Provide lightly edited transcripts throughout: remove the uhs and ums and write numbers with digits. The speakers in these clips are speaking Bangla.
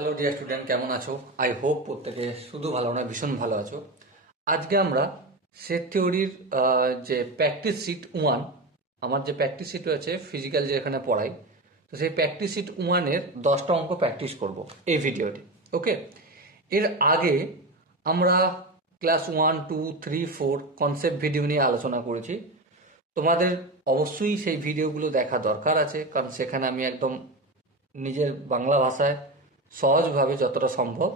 হ্যালো ডিয়ার স্টুডেন্ট, কেমন আছো? আই হোপ প্রত্যেকে শুধু ভালো না, ভীষণ ভালো আছো। আজকে আমরা সেট থিওরির যে প্র্যাকটিস শিট 1, আমার যে প্র্যাকটিস শিট রয়েছে ফিজিক্যাল যে এখানে পড়াই, তো সেই প্র্যাকটিস শিট 1-এর 10টা অঙ্ক প্র্যাকটিস করব এই ভিডিওটি। ওকে, এর আগে আমরা ক্লাস 1, 2, 3, 4 কনসেপ্ট ভিডিও নিয়ে আলোচনা করেছি। তোমাদের অবশ্যই সেই ভিডিওগুলো দেখা দরকার আছে, কারণ সেখানে আমি একদম নিজের বাংলা ভাষায় সহজভাবে যতটা সম্ভব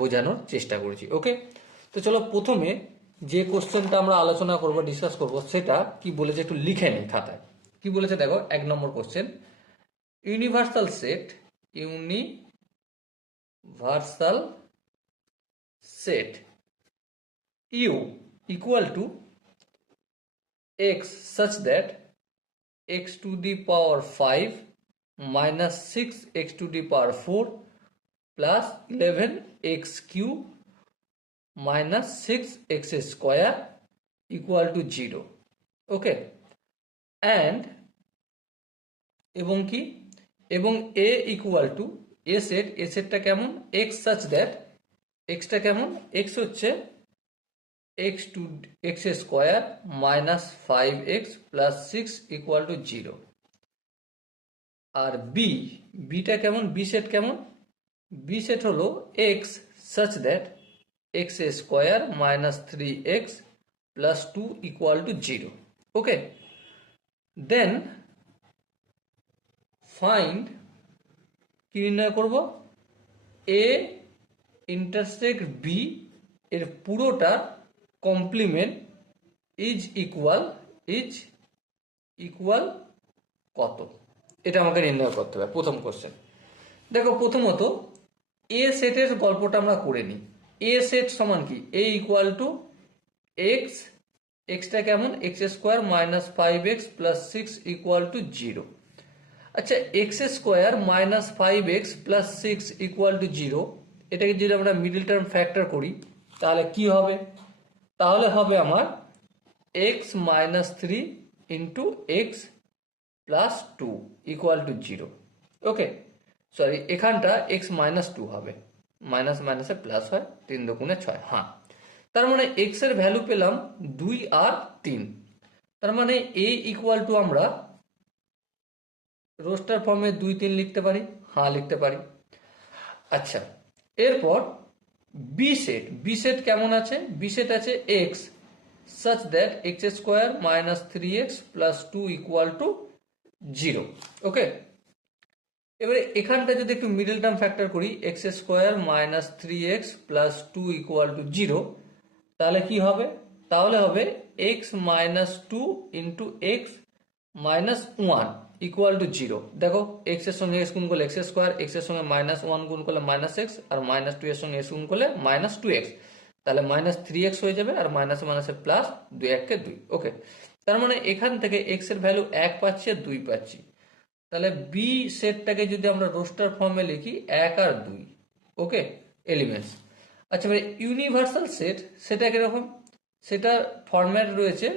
বোঝানোর চেষ্টা করেছি। ওকে, তো চলো প্রথমে যে কোশ্চেনটা আমরা আলোচনা করব, ডিসকাস করব, সেটা কি বলেছে একটু লিখে নিই খাতায়। কি বলেছে দেখো, 1 নম্বর question, universal set U equal to x such that x to the power 5 minus 6x to the power 4 plus 11x cube minus 6x square equal to 0. Okay, and এবং কি, এবং a ইকুয়াল টু এ সেটটা কেমন, x such that xটা কেমন, x হচ্ছে x square minus 5x plus 6 equal to 0। আর বিটা কেমন, বি সেট কেমন, বি সেট হলো x such that x square minus 3x plus 2 equal to 0। Okay, then find, কি নির্ণয় করব, এ ইন্টারসেক্ট বি এর পুরোটা কমপ্লিমেন্ট ইজ ইকুয়াল কত, এটা আমাকে নির্ণয় করতে হবে। প্রথম কোশ্চেন দেখো, প্রথমত এ সেটের গল্পটা আমরা করে নিই। এ সেট সমান কি, এ ইকুয়াল টু এক্স, এক্সটা কেমন, x square minus 5x plus 6 equal to 0। আচ্ছা, x square minus 5x plus 6 equal to 0, এটাকে যদি আমরা মিডল টার্ম ফ্যাক্টর করি তাহলে কি হবে, তাহলে হবে আমার x minus 3 into x plus 2 equal to 0। Okay, sorry, এখানটা এক্স মাইনাস 2 হবে, মাইনাস মাইনাসে প্লাস হয়, 3 দুগুণে 6। হ্যাঁ, তার মানে এক্স এর ভ্যালু পেলাম 2 আর 3। তার মানে এ ইকুয়াল টু আমরা রোস্টার ফর্মে 2, 3 লিখতে পারি। হ্যাঁ, লিখতে পারি। আচ্ছা, এরপর বি সেট কেমন আছে, বি সেট আছে x such that x square minus 3x plus 2 equal to 0। ওকে, এবারে এখানটা যদি একটু মিডল টার্ম ফ্যাক্টর করি, x square minus 3x plus 2 equal to 0, তাহলে কি হবে, তাহলে হবে x minus 2 into x minus 1 equal to 0। দেখো, এক্স এর সঙ্গে এক্স গুণ করলে এক্স স্কোয়ার, এক্স এর সঙ্গে মাইনাস 1 গুণ করলে মাইনাস এক্স, আর মাইনাস 2 এর সঙ্গে এক্স গুণ করলে মাইনাস 2x, তাহলে মাইনাস 3x হয়ে যাবে, আর মাইনাসে মাইনাসে প্লাস, 2 1 2। ওকে, তার মানে এখান থেকে এক্স এর ভ্যালু 1 পাচ্ছি আর 2 পাচ্ছি। তাহলে বি সেটটাকে যদি আমরা রোস্টার ফর্মে লিখি 1 আর 2। ওকে, এলিমেন্টস। আচ্ছা ভাই, ইউনিভার্সাল সেট সেটা কিরকম, সেটা ফরম্যাট রয়েছে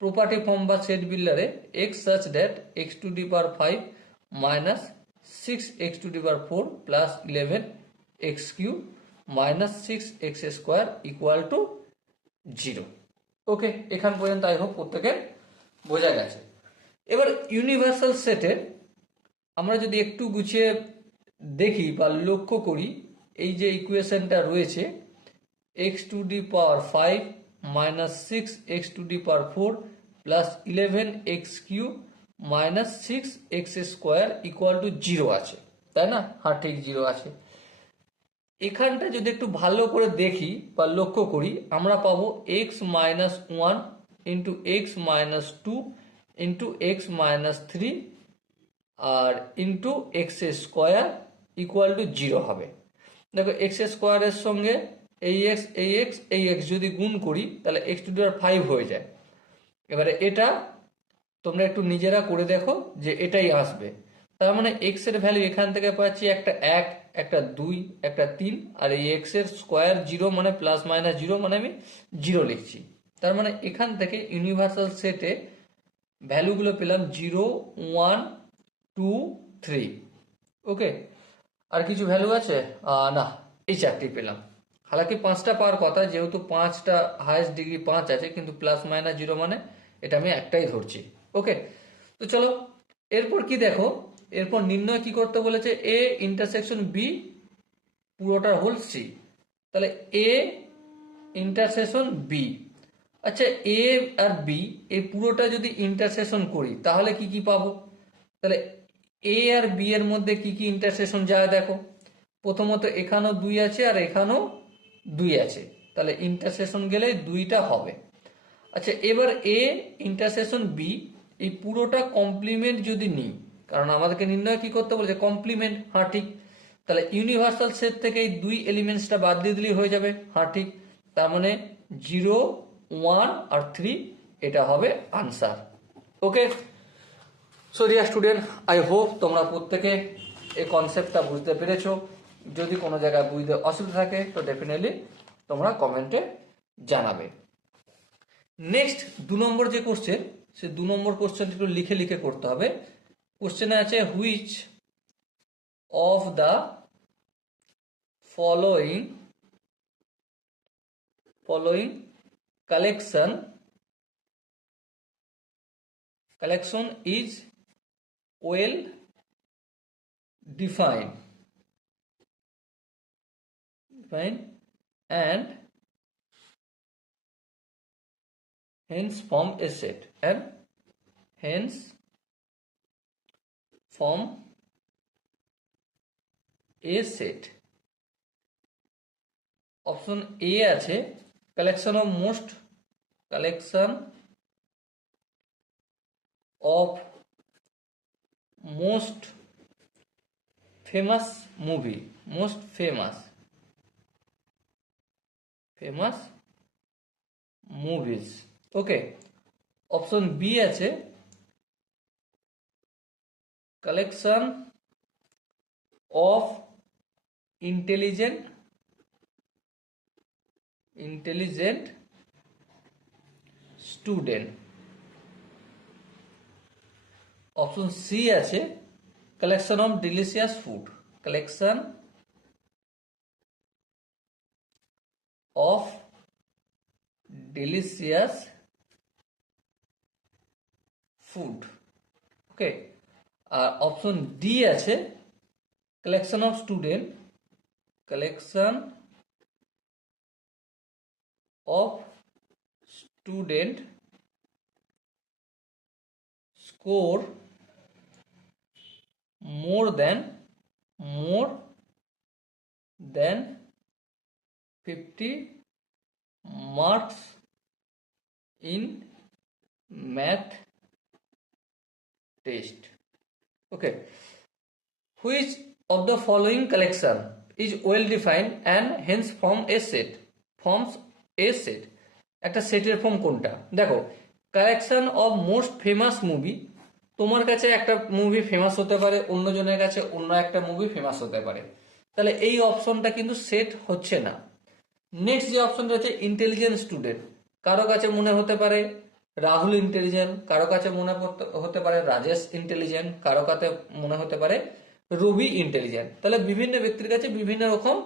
প্রপার্টি ফর্ম বা সেট বিল্ডারে, x such that x to the power 5 minus 6x to the power 4 plus 11x cube minus 6x square equal to 0। Okay, এখান পর্যন্ত আই হোপ প্রত্যেকের বোঝা গেছে। এবার ইউনিভার্সাল সেটে আমরা যদি একটু গুছিয়ে দেখি বা লক্ষ্য করি, এই যে ইকুয়েশনটা রয়েছে, x to the power 5 minus 6x to the power 4 plus 11x cube minus 6x square equal to 0 আছে, তাই না? হ্যাঁ, ঠিক 0 আছে। এখানটা যদি একটু ভালো করে দেখি বা লক্ষ্য করি, আমরা পাবো x minus 1 into x minus 2 into x minus 3 আর into x square equal to 0 হবে। দেখো, এক্স স্কোয়ারের সঙ্গে এই এক্স যদি গুণ করি তাহলে এক্স টু দি পাওয়ার 5 হয়ে যায়। এবারে এটা তোমরা একটু নিজেরা করে দেখো যে এটাই আসবে। তার মানে এক্স এর ভ্যালু এখান থেকে পাচ্ছি একটা 1, একটা 2, একটা 3, আর এই এক্স এর স্কোয়ার 0 মানে প্লাস মাইনাস 0 মানে আমি 0 লিখছি। তার মানে এখান থেকে ইউনিভার্সাল সেটে ভ্যালুগুলো পেলাম 0, 1, 2, 3। ওকে, আর কিছু ভ্যালু আছে? না, এই চারটি পেলাম। হালাকি 5টা পাওয়ার কথা, যেহেতু 5টা হাইয়েস্ট ডিগ্রি 5 আছে, কিন্তু প্লাস মাইনাস 0 মানে এটা আমি একটাই ধরছি। ওকে, তো চলো এরপর কি দেখো, এরপর নির্ণয় কি করতে বলেছে, এ ইন্টারসেকশন বি পুরোটার হোল সি। তাহলে এ ইন্টারসেকশন বি, আচ্ছা এ আর বি এই পুরোটা যদি ইন্টারসেকশন করি তাহলে কি কি পাবো? তাহলে এ আর বি এর মধ্যে কি কি ইন্টারসেকশন যায় দেখো। প্রথমত এখানেও 2 আছে আর এখানেও 2 আছে, তাহলে ইন্টারসেকশন গেলে 2টা হবে। আচ্ছা এবার এ ইন্টারসেকশন বি এই পুরোটা কমপ্লিমেন্ট যদি নিই, কারণ আমাদেরকে নির্ণয় কি করতে বলেছে, কমপ্লিমেন্ট। হ্যাঁ ঠিক, তাহলে ইউনিভার্সাল সেট থেকে এই 2 এলিমেন্টসটা বাদ দিয়ে দিলেই হয়ে যাবে। হ্যাঁ ঠিক, তার মানে 0, 1 আর 3 এটা হবে answer. Okay, so dear student, I hope তোমরা প্রত্যেকে এই কনসেপ্টটা বুঝতে পেরেছো। যদি কোনো জায়গায় বুঝতে অসুবিধা থাকে তো ডেফিনেটলি তোমরা কমেন্টে জানাবে। নেক্সট 2 নম্বর যে কোশ্চেন, সে 2 নম্বর কোশ্চেন একটু লিখে লিখে করতে হবে। কোশ্চেনে আছে which of the following collection is well defined and hence form a set option A আছে collection of most famous movies। Okay, option B আছে collection of intelligent student। Option C আছে collection of delicious food। Okay, আর অপশন ডি আছে collection of student score more than 50 marks in math test। okay, which of the following collection is well defined and hence forms a set। একটা সেটের ফর্ম কোনটা দেখো, collection of most famous movie, তোমার কাছে একটা মুভি ফেমাস হতে পারে, অন্যজনের কাছে অন্য একটা মুভি ফেমাস হতে পারে, তাহলে এই অপশনটা কিন্তু সেট হচ্ছে না। নেক্সট যে অপশনটা হচ্ছে ইন্টেলিজেন্ট স্টুডেন্ট, কারো কাছে মনে হতে পারে রাহুল ইন্টেলিজেন্ট, কারো কাছে মনে হতে পারে রাজেশ ইন্টেলিজেন্ট, কারো কাছে মনে হতে পারে রবি ইন্টেলিজেন্ট, তাহলে বিভিন্ন ব্যক্তির কাছে বিভিন্ন রকম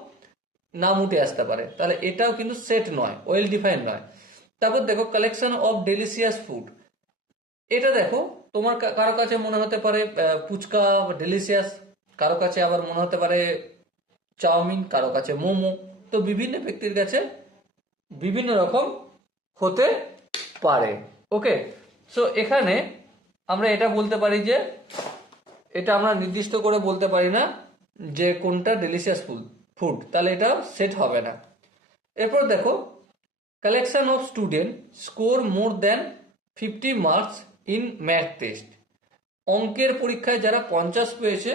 নাম উঠে আসতে পারে, তাহলে এটাও কিন্তু সেট নয়, ওয়েল ডিফাইন্ড নয়। তারপর দেখো কালেকশন অফ ডেলিশিয়াস ফুড, এটা দেখো তোমার কারো কাছে মনে হতে পারে ফুচকা ডেলিশিয়াস, কারো কাছে আবার মনে হতে পারে চাউমিন, কারো কাছে মোমো, তো বিভিন্ন ব্যক্তির কাছে বিভিন্ন রকম হতে পারে। ওকে, সো এখানে আমরা এটা বলতে পারি যে এটা আমরা নির্দিষ্ট করে বলতে পারি না যে কোনটা ডেলিশিয়াস ফুড, তাহলে এটা সেট হবে না। এরপর দেখো collection of student score more than 50 marks in math test, অঙ্কের পরীক্ষায় যারা 50 পেয়েছে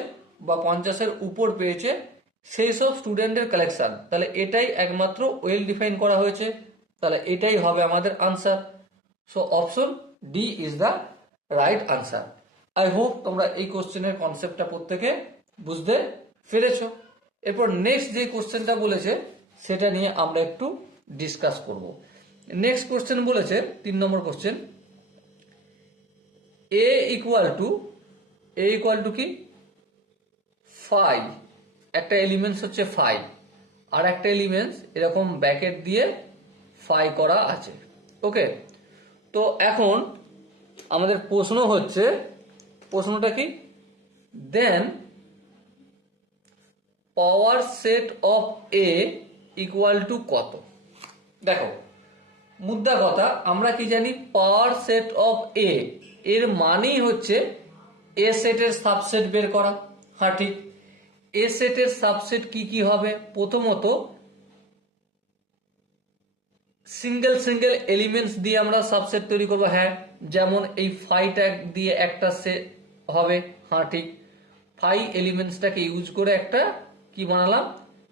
বা 50-এর উপর পেয়েছে সেই সব স্টুডেন্টের কালেকশন, তাহলে এটাই একমাত্র ওয়েল ডিফাইন করা হয়েছে, তাহলে এটাই হবে আমাদের answer. So option D is the right answer. I hope তোমরা এই কোশ্চেনের কনসেপ্টটা প্রত্যেকে বুঝতে পেরেছো। এরপর নেক্সট যে কোশ্চেনটা বলেছে সেটা নিয়ে আমরা একটু ডিসকাস করব। নেক্সট কোশ্চেন বলেছে 3 নম্বর কোশ্চেন, এ ইকুয়াল টু কি 5 একটা এলিমেন্টস হচ্ছে ফাই, আর একটা এলিমেন্টস এরকম ব্র্যাকেট দিয়ে ফাই করা আছে। ওকে, তো এখন আমাদের প্রশ্ন হচ্ছে, প্রশ্নটা কি, then power set of A equal to কত। দেখো মুদ্রা কথা, আমরা কি জানি, পাওয়ার সেট অফ এ এর মানেই হচ্ছে এ সেটের সাবসেট বের করা। হ্যাঁ ঠিক, এ সেটের সাবসেট কি কি হবে, প্রথমত সিঙ্গেল সিঙ্গেল এলিমেন্টস দিয়ে আমরা সাবসেট তৈরি করবো। হ্যাঁ, যেমন এই ফাইটা দিয়ে একটা সেট হবে। হ্যাঁ ঠিক, ফাই এলিমেন্টসটাকে ইউজ করে একটা কি বানালাম,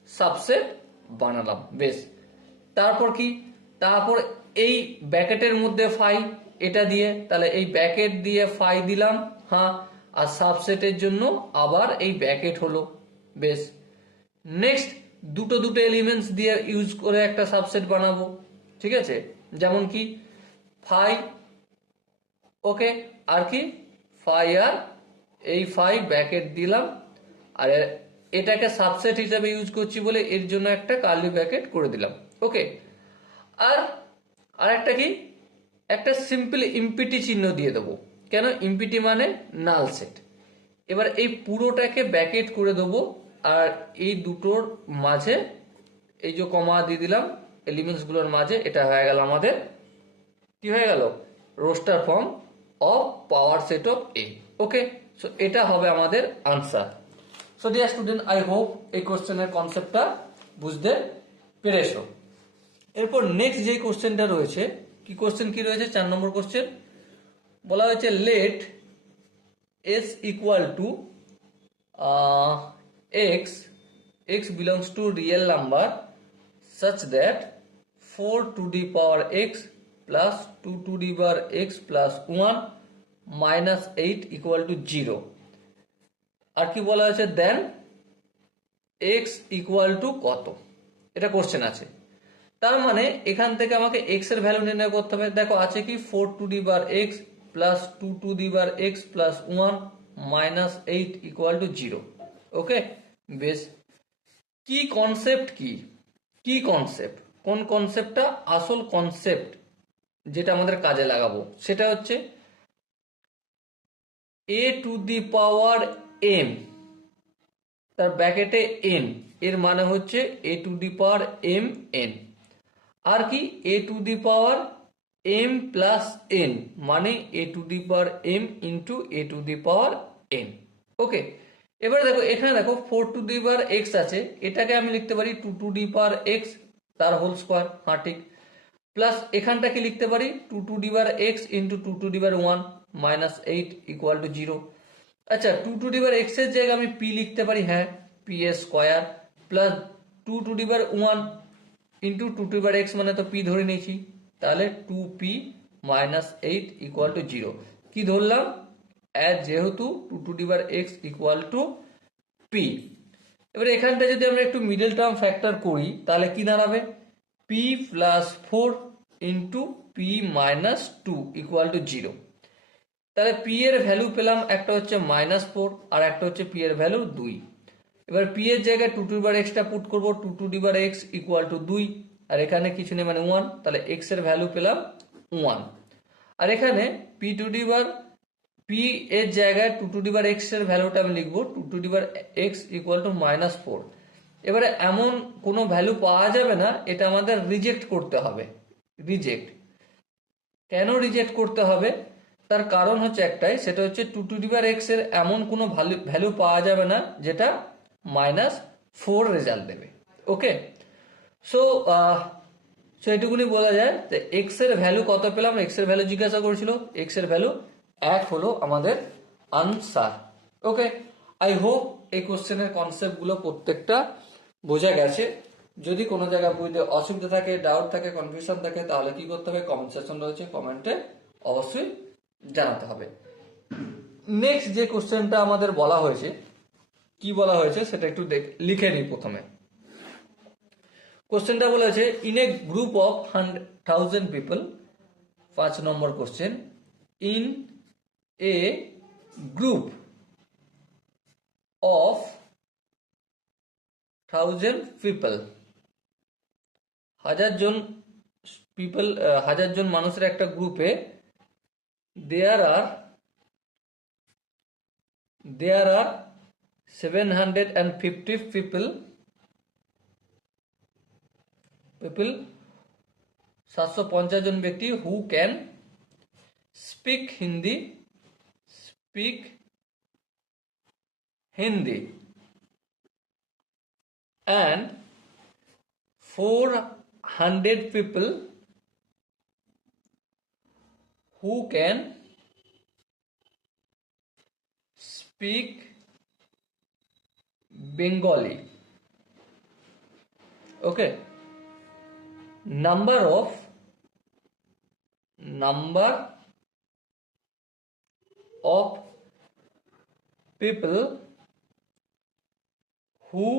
সাবসেট বানালাম। বেশ, তারপর কি, তারপর এই ব্র্যাকেটের মধ্যে ফাই, এটা দিয়ে তাহলে এই ব্র্যাকেট দিয়ে ফাই দিলাম। হ্যাঁ, আর সাবসেটের জন্য আবার এই ব্র্যাকেট হলো। বেশ, নেক্সট দুটো দুটো এলিমেন্টস দিয়ে ইউজ করে একটা সাবসেট বানাবো। ঠিক আছে, যেমন কি ফাই, ওকে, আর কি ফাই, আর এই ফাই ব্র্যাকেট দিলাম, আর এটাকে সাবসেট হিসাবে ইউজ করছি বলে এর জন্য একটা কার্লি ব্র্যাকেট করে দিলাম। ওকে, আর আরেকটা কি, একটা সিম্পল ইম্পিটি চিহ্ন দিয়ে দেবো। কেন, ইম্পিটি মানে নাল সেট। এবার এই পুরোটাকে ব্র্যাকেট করে দেবো, আর এই দুটোর মাঝে এই যে কমা দিয়ে দিলাম এলিমেন্টস গুলোর মাঝে, এটা হয়ে গেল আমাদের কি হয়ে গেল, roster form of power set of A. Okay, so এটা হবে আমাদের answer. So dear student, I hope এই কোশ্চেনের কনসেপ্টটা বুঝতে পেরেছো। এরপর নেক্সট যে কোশ্চেনটা রয়েছে, কি কোশ্চেন কি রয়েছে, 4 নম্বর কোশ্চেন বলা হয়েছে, let S equal to x belongs to real number such that 4 to the power x plus 2 to the power x plus 1 minus 8 equal to 0। আর কি বলা হয়েছে, দেন x ইকুয়াল টু কত, এটা কোশ্চেন আছে। তার মানে এখান থেকে আমাকে x এর ভ্যালু নির্ণয় করতে হবে। দেখো আছে কি, 4 to the power x plus 2 to the power x plus 1 minus 8 equal to 0। ওকে, বেশ, কি কনসেপ্ট, কি কনসেপ্ট, কোন কনসেপ্টটা আসল কনসেপ্ট যেটা আমাদের কাজে লাগাবো, সেটা হচ্ছে a two the power m, তার ব্র্যাকেটে n, এর মানে হচ্ছে a two the power m n। আর কি, a two the power m plus n মানে a two the power m into a two the power n। ওকে, এবারে দেখো এখানে দেখো 4 টু দি পাওয়ার x আছে, এটাকে আমি লিখতে পারি 2 টু দি পাওয়ার x তার হোল স্কোয়ার। হ্যাঁ ঠিক, প্লাস এখানটাকে লিখতে পারি 2 two the power x into 2 two the power 1 minus 8 equal to 0। আচ্ছা, 2 টু দি পাওয়ার x এর জায়গায় আমি p লিখতে পারি, হ্যাঁ, p এর square plus 2 two the power 1 into 2 two the power x মানে তো p ধরে নিয়েছি, তাহলে 2p মাইনাস 8 ইকুয়াল টু 0। কি ধরলাম, যেহেতু 2 two the power x equal to p। এবার এখানটা যদি আমরা একটু মিডল টার্ম ফ্যাক্টর করি, তাহলে কি দাঁড়াবে, p plus 4 into p minus 2 equal to 0। তাহলে p এর ভ্যালু পেলাম, একটা হচ্ছে -4 আর একটা হচ্ছে p এর ভ্যালু 2। এবার p এর জায়গায় 2 টু দি পাওয়ার x টা পুট করব, 2 two the power x equal to 2, আর এখানে কিছু নেই মানে 1, তাহলে x এর ভ্যালু পেলাম 1। আর এখানে p two the power p এর জায়গায় 2 টু দি পাওয়ার x এর ভ্যালুটা আমি লিখবো 2 two the power x equal to -4। এবারে এমন কোনো ভ্যালু পাওয়া যাবে না, এটা আমাদের রিজেক্ট করতে হবে। রিজেক্ট কেন রিজেক্ট করতে হবে, তার কারণ হচ্ছে একটাই, সেটা হচ্ছে 2 টু দি পাওয়ার x এর এমন কোনো ভ্যালু পাওয়া যাবে না যেটা -4 রেজাল্ট দেবে। ওকে, সো এটুকুনি বলা যায় যে x এর ভ্যালু কত পেলাম, x এর ভ্যালু জিজ্ঞাসা করেছিল, x এর ভ্যালু 1 হলো আমাদের আনসার। ওকে, আই হোপ এই কোশ্চেনের কনসেপ্ট গুলো প্রত্যেকটা বোঝা গেছে। যদি কোনো জায়গায় বুঝতে অসুবিধা থাকে, ডাউট থাকে, কনফিউশন থাকে, তাহলে কি করতে হবে, কমেন্ট সেকশন রয়েছে, কমেন্টে অবশ্যই জানাতে হবে। নেক্সট যে কোশ্চেনটা আমাদের বলা হয়েছে, কি বলা হয়েছে সেটা একটু লিখে নিই প্রথমে। কোশ্চেনটা বলা হয়েছে, in a group of 1000 people, 5 number question, in a group of 1000 people, 1000 জন পিপল, 1000 জন মানুষের একটা গ্রুপে there are 750 people 750 জন ব্যক্তি who can speak Hindi and 400 people who can speak Bengali. Okay, number of people who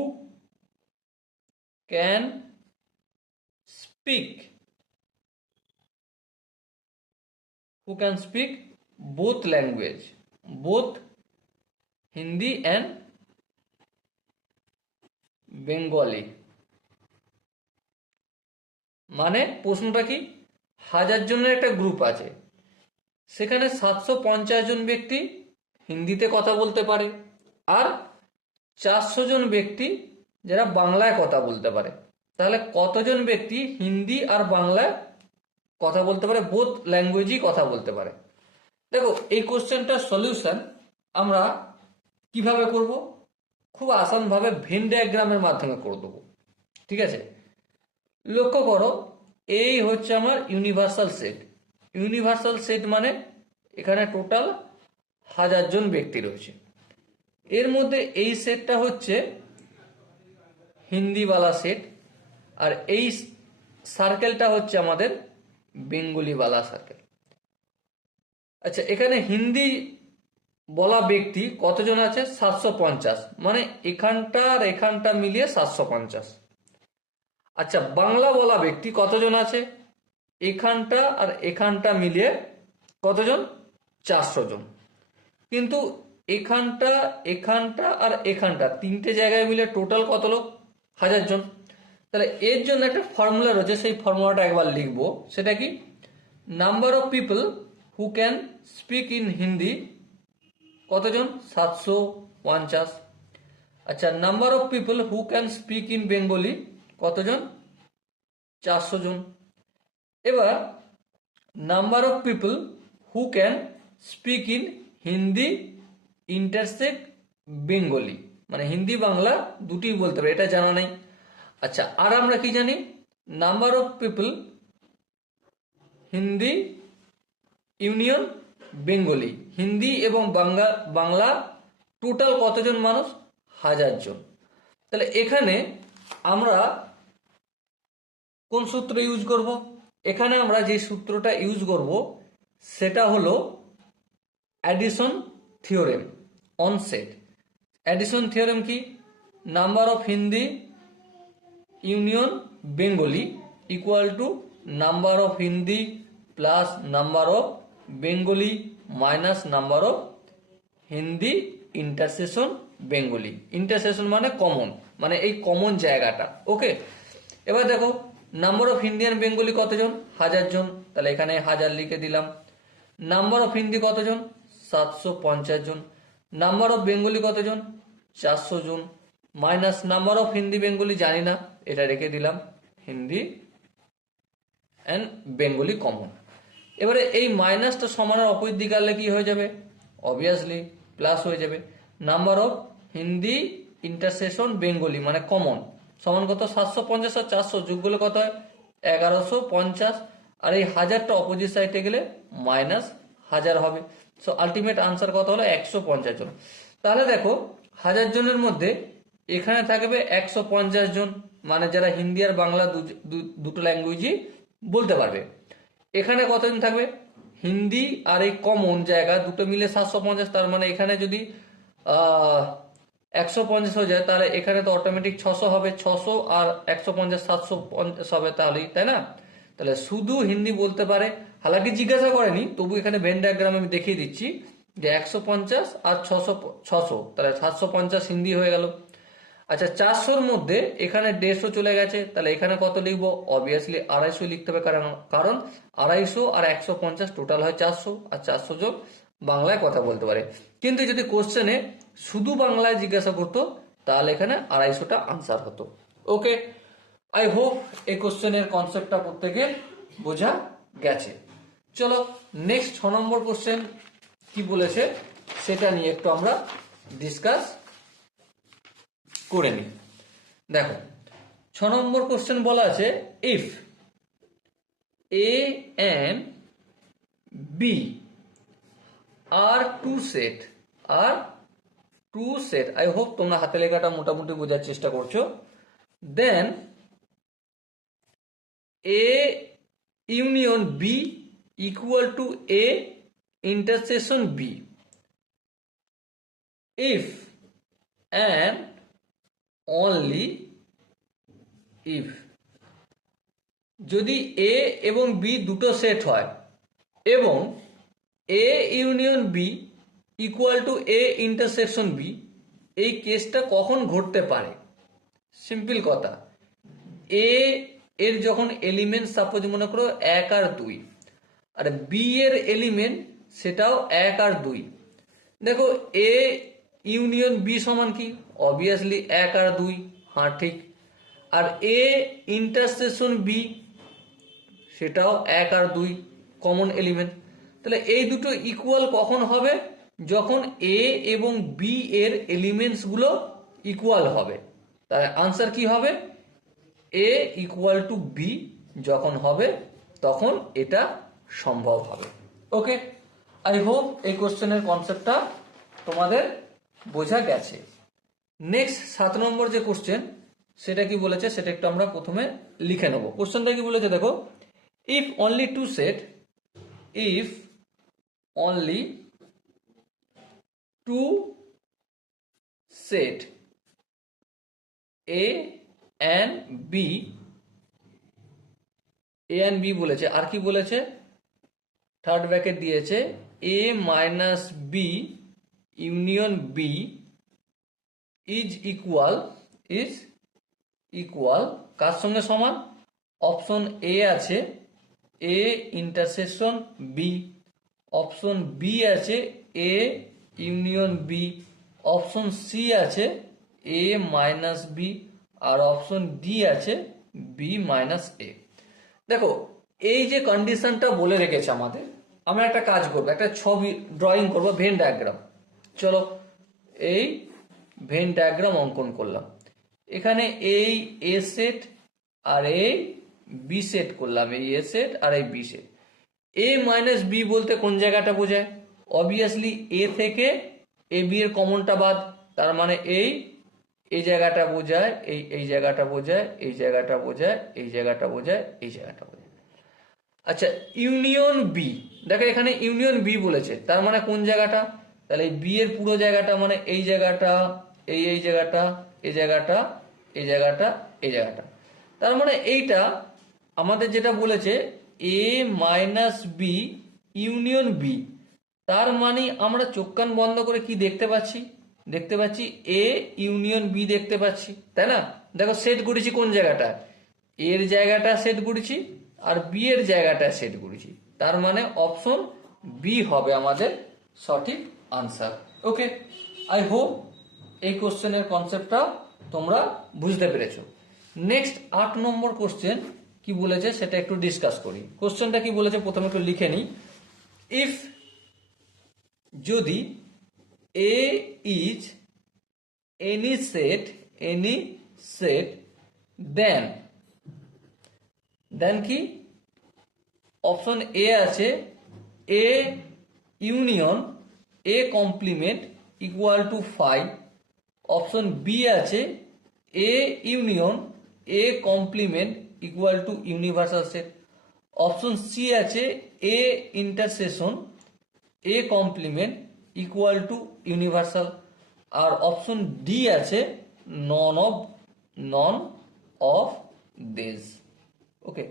can speak both language, both Hindi and Bengali. মানে প্রশ্নটা কি, 1000 জনের একটা গ্রুপ আছে, সেখানে 750 জন ব্যক্তি হিন্দিতে কথা বলতে পারে আর 400 জন ব্যক্তি যারা বাংলায় কথা বলতে পারে। তাহলে কতজন ব্যক্তি হিন্দি আর বাংলায় কথা বলতে পারে, বোথ ল্যাঙ্গুয়েজই কথা বলতে পারে? দেখো এই কোশ্চেনটার সলিউশন আমরা কিভাবে করব, খুব আসানভাবে ভেন ডায়াগ্রামের মাধ্যমে করে দেবো। ঠিক আছে, লক্ষ্য করো, এই হচ্ছে আমার ইউনিভার্সাল সেট। ইউনিভার্সাল সেট মানে এখানে টোটাল 1000 জন ব্যক্তি রয়েছে, এর মধ্যে এই সেটটা হচ্ছে হিন্দিওয়ালা সেট, আর এই সার্কেলটা হচ্ছে আমাদের বেঙ্গলিওয়ালা সার্কেল। আচ্ছা, এখানে হিন্দি বলা ব্যক্তি কতজন আছে? 750, মানে এখানটা আর এখানটা মিলিয়ে 750। আচ্ছা, বাংলা বলা ব্যক্তি কতজন আছে? এখানটা আর এখানটা মিলিয়ে কতজন? 400 জন। কিন্তু এখানটা, এখানটা আর এখানটা তিনটে জায়গায় মিলে টোটাল কত লোক? 1000 জন। তাহলে এর জন্য একটা ফর্মুলা রয়েছে, সেই ফর্মুলাটা একবার লিখবো। সেটা কি? Number of people who can speak in Hindi কতজন? 750। আচ্ছা, number of people who can speak in Bengali কতজন? 400 জন। এবার number of people who can speak in Hindi intersect Bengali, মানে হিন্দি বাংলা দুটি বলতে পারে, এটা জানা নেই। আচ্ছা, আর আমরা কি জানি? Number of people Hindi union Bengali, Hindi এবং বাংলা টোটাল কতজন মানুষ? 1000 জন। তাহলে এখানে আমরা কোন সূত্র ইউজ করব? এখানে আমরা যে সূত্রটা ইউজ করব সেটা হলো addition theorem on set. Addition theorem কি? Number of Hindi union Bengali equal to number of Hindi plus number of Bengali minus number of Hindi intersection Bengali. Intersection মানে কমন, মানে এই কমন জায়গাটা। ওকে, এবার দেখো নাম্বার অফ ইন্ডিয়ান বেঙ্গলি কতজন? 1000 জন। তাহলে এখানে 1000 লিখে দিলাম। নাম্বার অফ হিন্দি কতজন? 750 জন। নাম্বার অফ বেঙ্গলি কতজন? 400 জন। Minus number of Hindi Bengali জানি না, এটা রেখে দিলাম। Hindi and Bengali common. এবারে এই মাইনাসটা সমানের অপোজিট দিকে আনলে কি হয়ে যাবে? অবভিয়াসলি প্লাস হয়ে যাবে। Number of Hindi intersection Bengali মানে কমন সমান কত? 750 আর 400 যোগ করলে কত হয়? 1150। আর এই 1000টা অপোজিট সাইডে গেলে মাইনাস 1000 হবে। সো আলটিমেট আনসার কত হলো? 150 জন। তাহলে দেখো 1000 জনের মধ্যে এখানে থাকবে 150 জন, মানে যারা হিন্দি আর বাংলা দুটো ল্যাঙ্গুয়েজই বলতে পারবে। এখানে কতজন থাকবে? হিন্দি আর এই কমন জায়গা দুটো মিলে 750, তার মানে এখানে যদি 150 হয়ে যায় তাহলে এখানে তো অটোমেটিক 600 হবে। 600 আর 150 750 হবে তাহলেই, তাই না? তাহলে শুধু হিন্দি বলতে পারে, হালাকি জিজ্ঞাসা করেনি, তবু এখানে ভেন ডায়াগ্রাম আমি দেখিয়ে দিচ্ছি যে 150 আর 600, তাহলে 750 হিন্দি হয়ে গেল। আচ্ছা 400-র মধ্যে এখানে 150 চলে গেছে, তাহলে এখানে কত লিখবো? অবভিয়াসলি 250 লিখতে হবে, কারণ 250 আর 150 টোটাল হয় 400, আর 400 যোগ বাংলায় কথা বলতে পারে। কিন্তু যদি কোশ্চেনে শুধু বাংলায় জিজ্ঞাসা করতো তাহলে এখানে 250টা আনসার হতো। ওকে, আই হোপ এই কোশ্চেনের কনসেপ্টটা প্রত্যেকের বোঝা গেছে। চলো নেক্সট 6 নম্বর কোশ্চেন কি বলেছে সেটা নিয়ে একটু আমরা ডিসকাস করে নিই। দেখো 6 নম্বর কোশ্চেন বলা আছে, if A and B are two set, I hope তোমরা হাতে লেখাটা মোটামুটি বোঝার চেষ্টা করছো। Then A union B equal to A intersection B, if and only if, যদি এ এবং বি দুটো সেট হয় এবং A union B equal to A intersection B, এই কেসটা কখন ঘটতে পারে? সিম্পল কথা, এ এর যখন এলিমেন্ট সাপোজ মনে করো 1 আর 2, আর বি এর এলিমেন্ট সেটাও 1 আর 2। দেখো এ ইউনিয়ন বি সমান কি? অবভিয়াসলি 1 আর 2, হ্যাঁ ঠিক। আর এ ইন্টারসেকশন বি সেটাও 1 আর 2 কমন এলিমেন্ট। তাহলে এই দুটো ইকুয়াল কখন হবে? যখন এ এবং বি এর এলিমেন্টস গুলো ইকুয়াল হবে। তার আনসার কি হবে? এ ইকুয়াল টু বি যখন হবে তখন এটা সম্ভব হবে। ওকে, আই হোপ এই কোশ্চেনের কনসেপ্টটা তোমাদের বোঝা গেছে। নেক্সট 7 নম্বর যে কোশ্চেন সেটা কি বলেছে সেটা একটু আমরা প্রথমে লিখে নেব। কোশ্চেনটা কি বলেছে দেখো, if only two set, if only two set A and B, A and B বলেছে, আর কি বলেছে? থার্ড ব্র্যাকেট দিয়েছে, A minus B union B is equal কার সঙ্গে সমান? অপশন এ আছে A intersection B, option B আছে A union B, option C আছে এ মাইনাস বি, আর অপশন ডি আছে বি মাইনাস এ। দেখো এই যে কন্ডিশনটা বলে রেখেছে আমাদের, আমরা একটা কাজ করবো, একটা ছবি ড্রয়িং করবো, ভেন ডায়াগ্রাম। চলো এই ভেন ডায়াগ্রাম অঙ্কন করলাম, এখানে এই এ সেট আর এই বি সেট করলাম, এই এ সেট আর এই বি সেট। এ মাইনাস বি বলতে কোন জায়গাটা বোঝায়? অবভিয়াসলি এ থেকে এ বি এর কমনটা বাদ, তার মানে এই জায়গাটা বোঝায়, এই জায়গাটা বোঝায়, এই জায়গাটা বোঝায়, এই জায়গাটা বোঝায়, এই জায়গাটা বোঝায়। আচ্ছা ইউনিয়ন বি, দেখো এখানে ইউনিয়ন বি বলেছে, তার মানে কোন জায়গাটা? তাহলে এই বি এর পুরো জায়গাটা, মানে এই জায়গাটা, এই জায়গাটা, এই জায়গাটা, এই জায়গাটা, এই জায়গাটা। তার মানে এইটা আমাদের যেটা বলেছে এ মাইনাস বি ইউনিয়ন বি, তার মানে আমরা চোখ কান বন্ধ করে কি দেখতে পাচ্ছি? দেখতে পাচ্ছি এ ইউনিয়ন বি দেখতে পাচ্ছি, তাই না? দেখো সেট করেছি কোন জায়গাটা, এর জায়গাটা সেট করেছি আর বি এর জায়গাটা সেট করেছি, তার মানে অপশন বি হবে আমাদের সঠিক আনসার। ওকে, আই হোপ এই কোশ্চেনের কনসেপ্টটা তোমরা বুঝতে পেরেছো। নেক্সট 8 নম্বর কোশ্চেন কি বলেছে সেটা একটু ডিসকাস করি। কোশ্চেনটা কি বলেছে প্রথমে একটু লিখে নিই। ইফ যদি A is any set then কি? অপশন এ আছে A union A complement equal to 5, option B আছে A union A complement equal to universal set, option C আছে A intersection A complement equal to universal, আর অপশন ডি আছে none of this. Okay,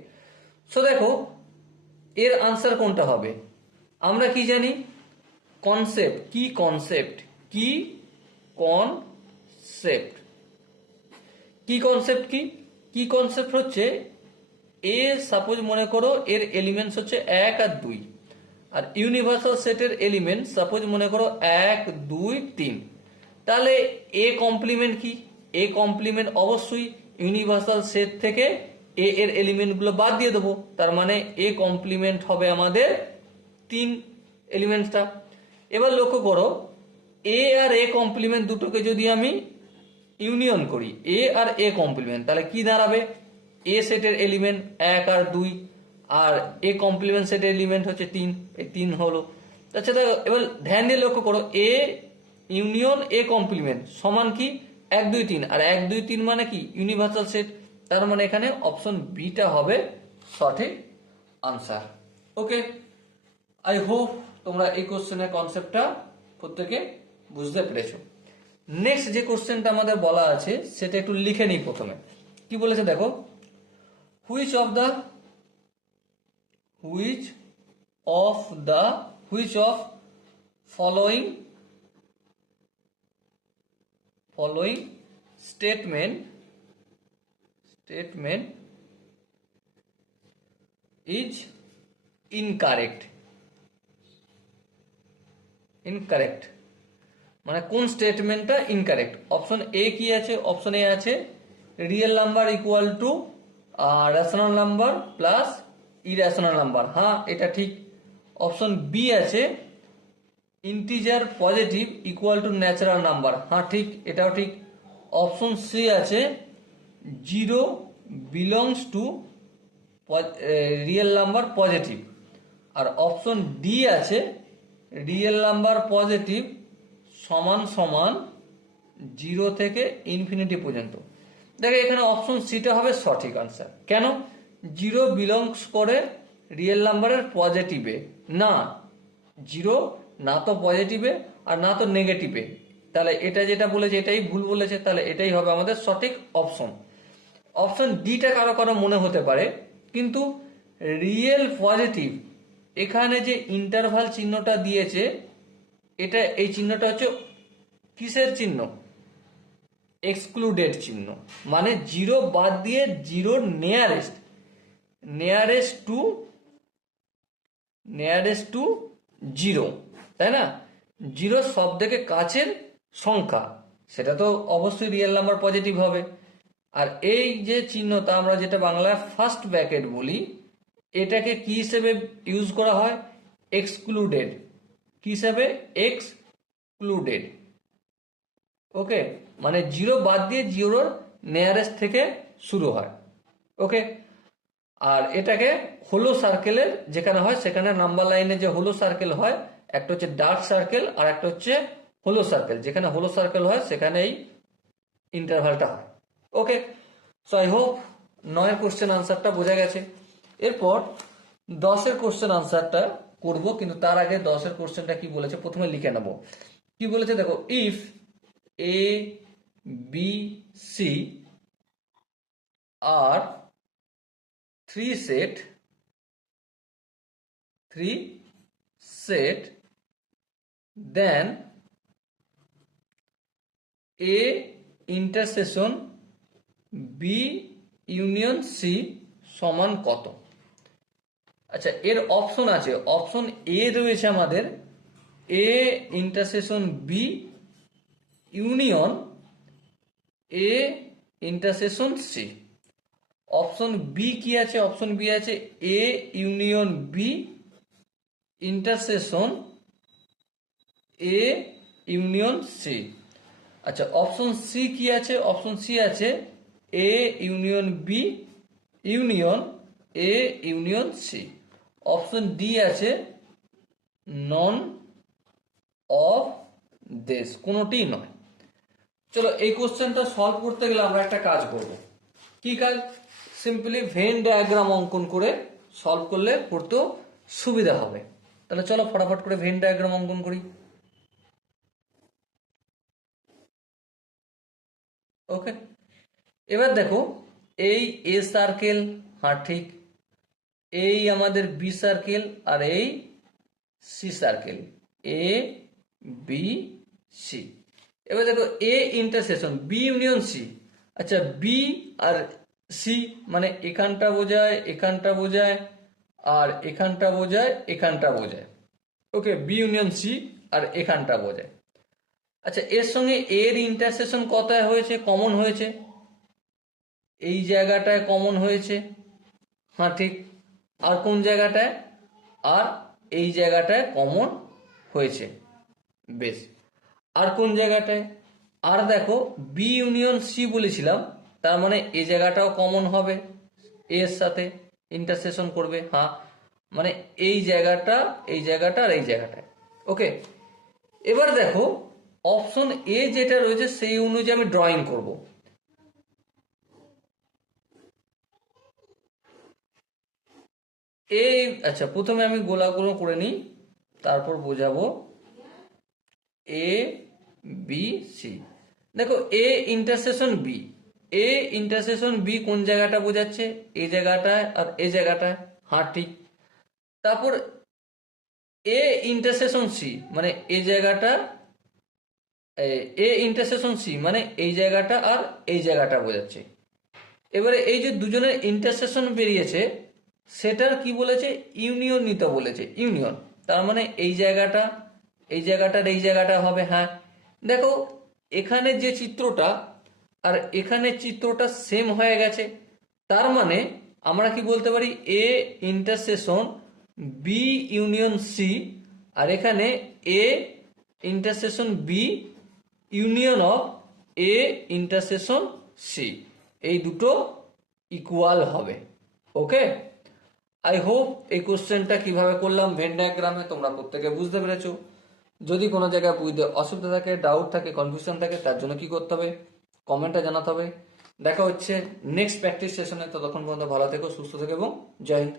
so দেখো এর আনসার কোনটা হবে? আমরা কি জানি? কনসেপ্ট কি কনসেপ্ট হচ্ছে, এ সাপোজ মনে করো এর এলিমেন্টস হচ্ছে 1 আর 2, আর ইউনিভার্সাল সেটের এলিমেন্ট সাপোজ মনে করো 1 2 3। তাহলে এ কমপ্লিমেন্ট কি? এ কমপ্লিমেন্ট অবশ্যই ইউনিভার্সাল সেট থেকে এ এর এলিমেন্টগুলো বাদ দিয়ে দেবো, তার মানে এ কমপ্লিমেন্ট হবে আমাদের 3 এলিমেন্টসটা। এবার লক্ষ্য করো, এ আর এ কমপ্লিমেন্ট দুটোকে যদি আমি ইউনিয়ন করি, এ আর এ কমপ্লিমেন্ট, তাহলে কি দাঁড়াবে? এ সেটের এলিমেন্ট 1 আর 2, আর এ কমপ্লিমেন্ট সেটের এলিমেন্ট হচ্ছে 3, এই 3 হলো। আচ্ছা দেখো, এবার ধ্যান দিয়ে লক্ষ্য করো, এ ইউনিয়ন এ কমপ্লিমেন্ট সমান কি 1 2 3, আর 1 2 3 মানে কি ইউনিভার্সাল সেট, তার মানে এখানে অপশন বিটা হবে সঠিক আনসার। ওকে, আই হোপ তোমরা এই কোশ্চেনের কনসেপ্টটা প্রত্যেকে বুঝতে পেরেছো। নেক্সট যে কোশ্চেনটা আমাদের বলা আছে সেটা একটু লিখে নিই। প্রথমে কি বলেছে দেখো, which of following statement is incorrect মানে কোন স্টেটমেন্টটা ইনকারেক্ট? অপশন এ কি আছে? অপশন এ আছে real number equal to rational number plus irrational number, হ্যাঁ এটা ঠিক। অপশন বি আছে integer positive equal to natural number, হ্যাঁ ঠিক, এটাও ঠিক। অপশন সি আছে 0 belongs to real number positive, আর অপশন ডি আছে রিয়েল নাম্বার পজিটিভ সমান সমান 0 থেকে ইনফিনিটি পর্যন্ত। দেখো এখানে অপশন সিটা হবে সঠিক আনসার। কেন? 0 বিলংস করে রিয়েল নাম্বারের পজিটিভে না, 0 না তো পজিটিভে আর না তো নেগেটিভে, তাহলে এটা যেটা বলেছে এটাই ভুল বলেছে, তাহলে এটাই হবে আমাদের সঠিক অপশন। অপশন ডিটা কারো কারো মনে হতে পারে, কিন্তু রিয়েল পজিটিভ এখানে যে ইন্টারভাল চিহ্নটা দিয়েছে, এটা এই চিহ্নটা হচ্ছে কিসের চিহ্ন? এক্সক্লুডেড চিহ্ন, মানে 0 বাদ দিয়ে 0 নিয়ারেস্ট টু 0, তাই না? 0 সব থেকে কাছের সংখ্যা, সেটা তো অবশ্যই রিয়েল নাম্বার পজিটিভ হবে। আর এই যে চিহ্নটা আমরা যেটা বাংলায় ফার্স্ট ব্র্যাকেট বলি, এটাকে কি হিসেবে ইউজ করা হয়? এক্সক্লুডেড। কি হিসেবে? এক্সক্লুডেড। ওকে, মানে 0 বাদ দিয়ে 0 নিয়ারেস্ট থেকে শুরু হয়। ওকে, আর এটাকে হোলো সার্কেলের যেখানে হয়, সেখানে নাম্বার লাইনে যে হোলো সার্কেল হয়, একটা হচ্ছে ডার্ক সার্কেল আর একটা হচ্ছে হোলো সার্কেল, যেখানে হোলো সার্কেল হয় সেখানে এই ইন্টারভালটা হয়। ওকে, সো আই হোপ 9 কোশ্চেন আনসারটা বোঝা গেছে। এরপর 10 কোশ্চেন আনসারটা করব, কিন্তু তার আগে 10 কোশ্চেনটা কি বলেছে প্রথমে লিখে নেব। কি বলেছে দেখো, if A B C are 3 set then A intersection B union C সমান কত? আচ্ছা, এর অপশন আছে, অপশন এ রয়েছে আমাদের A intersection B union A intersection C. Option B কি আছে? অপশন বি আছে A union B intersection A union C. আচ্ছা, অপশন সি কি আছে? অপশন সি আছে A union B union A union C. Option D আছে নন অফ দিস, কোনোটি নয়। চলো এই কোশ্চেনটা সলভ করতে গেলে আমরা একটা কাজ করব। কি কাজ? সিম্পলি ভেন ডায়াগ্রাম অঙ্কন করে সলভ করলে পড়তেও সুবিধা হবে। তাহলে চলো ফটাফট করে ভেন ডায়াগ্রাম অঙ্কন করি। ওকে, এবার দেখো এই এ সার্কেল, হ্যাঁ ঠিক, এই আমাদের বি সার্কেল আর এই C circle, A B C. এবার দেখো A intersection B union C, আচ্ছা, বি আর সি মানে এখানটা বোঝায় এখানটা বোঝায় আর এখানটা বোঝায় এখানটা বোঝায়। ওকে, বি ইউনিয়ন সি আর এখানটা বোঝায়। আচ্ছা, এর সঙ্গে এর ইন্টারসেকশন কোথায় হয়েছে, কমন হয়েছে? এই জায়গাটায় কমন হয়েছে। হ্যাঁ ঠিক। আর কোন জায়গাটায়? আর এই জায়গাটায় কমন হয়েছে। বেশ। আর কোন জায়গাটায়? আর দেখো, বি ইউনিয়ন সি বলেছিলাম, তার মানে এই জায়গাটাও কমন হবে, এর সাথে ইন্টারসেকশন করবে। হ্যাঁ, মানে এই জায়গাটা, এই জায়গাটা আর এই জায়গাটায়। ওকে, এবার দেখো অপশন এ যেটা রয়েছে সেই অনুযায়ী আমি ড্রয়িং করব। এই আচ্ছা, প্রথমে আমি গোলাগুলো করে নিই, তারপর বোঝাবো। এ বি সি, দেখো A intersection B, A intersection B কোন জায়গাটা বোঝাচ্ছে? এই জায়গাটায় আর এই জায়গাটায়। হ্যাঁ ঠিক। তারপর এ ইন্টারসেকশন সি মানে এই জায়গাটা, এ ইন্টারসেকশন সি মানে এই জায়গাটা আর এই জায়গাটা বোঝাচ্ছে। এবারে এই যে দুজনের ইন্টারসেকশন বেরিয়েছে, সেটার কি বলেছে? ইউনিয়ন নিতে বলেছে, ইউনিয়ন। তার মানে এই জায়গাটা, এই জায়গাটার এই জায়গাটা হবে। হ্যাঁ দেখো, এখানে যে চিত্রটা আর এখানে চিত্রটা সেম হয়ে গেছে, তার মানে আমরা কি বলতে পারি? A intersection B union C, আর এখানে A intersection B union of A intersection C, এই দুটো ইকুয়াল হবে। ওকে, আই হোপ এই কোশ্চেনটা কিভাবে করলাম ভেন ডায়াগ্রামে তোমরা প্রত্যেকে বুঝতে পেরেছো। যদি কোনো জায়গায় বুঝতে অসুবিধা থাকে, ডাউট থাকে, কনফিউশন থাকে, তার জন্য কি করতে হবে? কমেন্টে জানাতে হবে। দেখা হচ্ছে নেক্সট প্র্যাকটিস সেশনে। ততক্ষণ পর্যন্ত ভালো থেকো, সুস্থ থেকো এবং জয় হিন্দ।